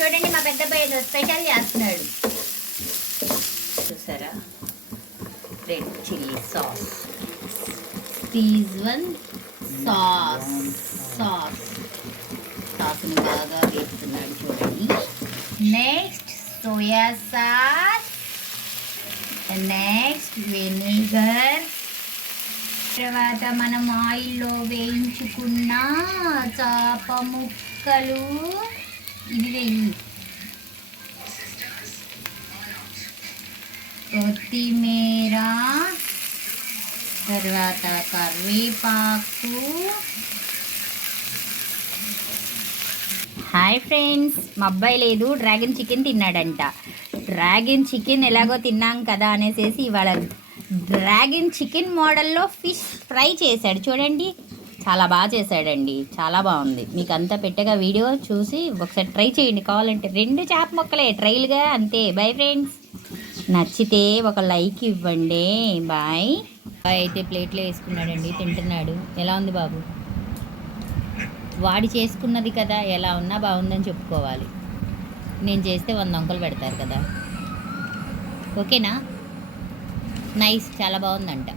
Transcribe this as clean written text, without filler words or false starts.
చూడండి మా పెద్ద అబ్బాయి స్పెషల్ చేస్తున్నాడు చూసారా. Red chilli sauce, season sauce sauce సాస్ని బాగా వేస్తున్నాడు చూడండి. Next soya sauce, next vinegar, తర్వాత మనం ఆయిల్లో వేయించుకున్న చేప ముక్కలు ఇది వేయి, కొత్తిమీర, తర్వాత కరివేపాకు. హాయ్ ఫ్రెండ్స్, మా అబ్బాయి లేదు డ్రాగన్ చికెన్ తిన్నాడంట. డ్రాగన్ చికెన్ ఎలాగో తిన్నాం కదా అనేసి ఇవాళ డ్రాగన్ చికెన్ మోడల్లో ఫిష్ ఫ్రై చేశాడు చూడండి. చాలా బాగా చేశాడండి, చాలా బాగుంది. మీకు అంతా పెట్టగా వీడియో చూసి ఒకసారి ట్రై చేయండి. కావాలంటే 2 చేప ముక్కలే ట్రైల్గా అంతే. బాయ్ ఫ్రెండ్స్, నచ్చితే ఒక లైక్ ఇవ్వండి. బాయ్. అయితే ప్లేట్లో వేసుకున్నాడండి, తింటున్నాడు. ఎలా ఉంది బాబు? వాడి చేసుకున్నది కదా, ఎలా ఉన్నా బాగుందని చెప్పుకోవాలి. నేను చేస్తే 100 అంకులు పెడతారు కదా. ఓకేనా? నైస్, చాలా బాగుందంట.